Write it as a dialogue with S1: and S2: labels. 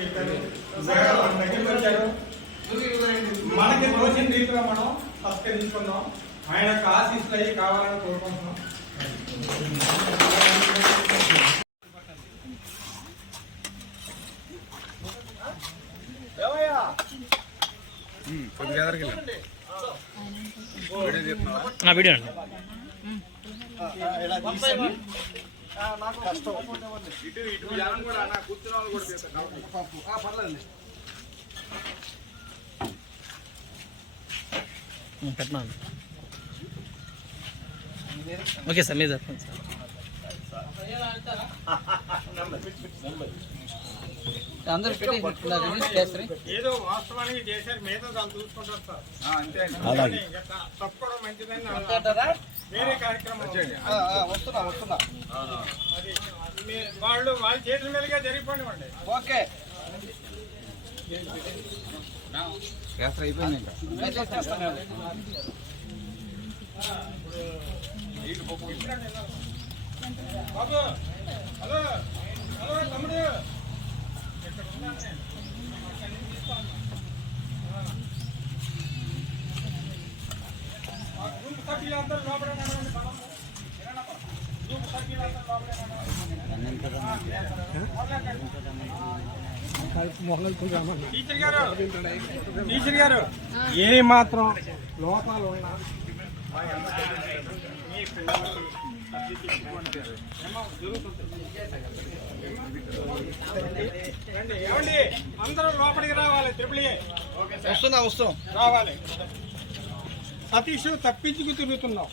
S1: చెప్పారు నిజంగా మన దగ్గరికి వచ్చారు. మనకి తోచిన రీతిలో మనం సత్కరించుకుందాం ఆయన ఆశీస్సులు అయ్యి కావాలని కోరుకుంటున్నాం.
S2: నా వీడియో అండి పెట్టినాను ఓకే సార్ మీరు చెప్పండి సార్.
S3: అందరూ
S1: ఏదో వాస్తవానికి చేశారు మీద దాన్ని చూసుకుంటారు సార్.
S3: అలాగే.
S1: ఇంకా త- తప్పుకోవడం మంచిదని నా- వేరే కార్యక్రమం
S3: వస్తున్నా వస్తున్నా.
S1: వాళ్ళు వాళ్ళ చేతుల మీదుగా జరిగిపోనివ్వండి.
S3: ఓకే. కేసరి అయిపోయింది
S1: బాబు హలో. బలము. గ్రూప్ టీచర్ గారు టీచర్ గారు ఏ మాత్రం లోపాలు ఉన్నా ఏమండి, అందరూ లోపలికి రావాలి త్రిపుల్
S3: వస్తున్నా వస్తాం
S1: రావాలి సతీష్ తప్పించుకు తిరుగుతున్నావు?